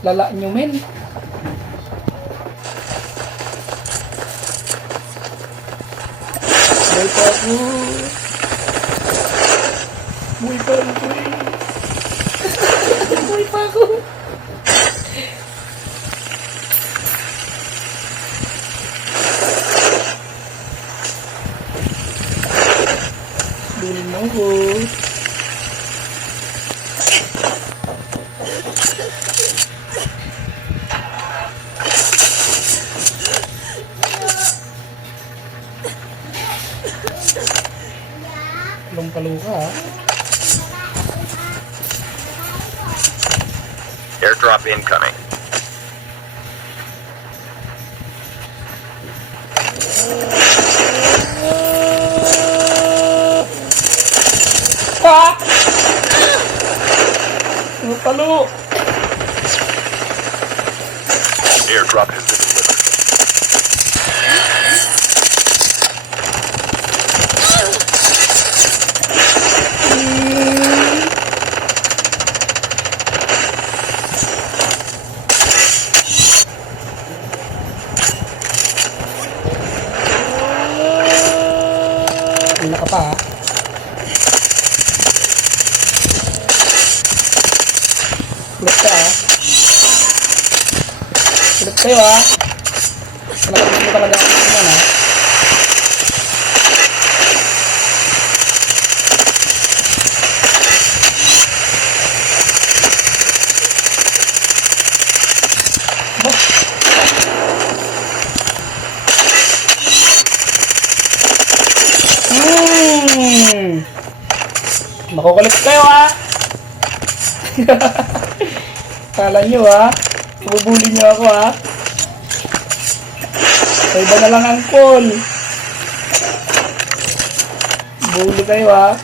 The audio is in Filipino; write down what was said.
Lala nyo, men. Buhay pa ako. Buhay pa ako eh. Buhay pa ako. Dulin mo ako. Palong-palo ka ha. Airdrop incoming. Ha! Palo! Airdrop has been delivered. Wala ka pa ha. Kulit ka ha. Kulit kayo ha. Nakapit mo talaga ako yan ha. Makukulit kayo ha. Kala nyo ha. Bubuli nyo ako ha. Sa iba na lang ang call. Bully kayo ha.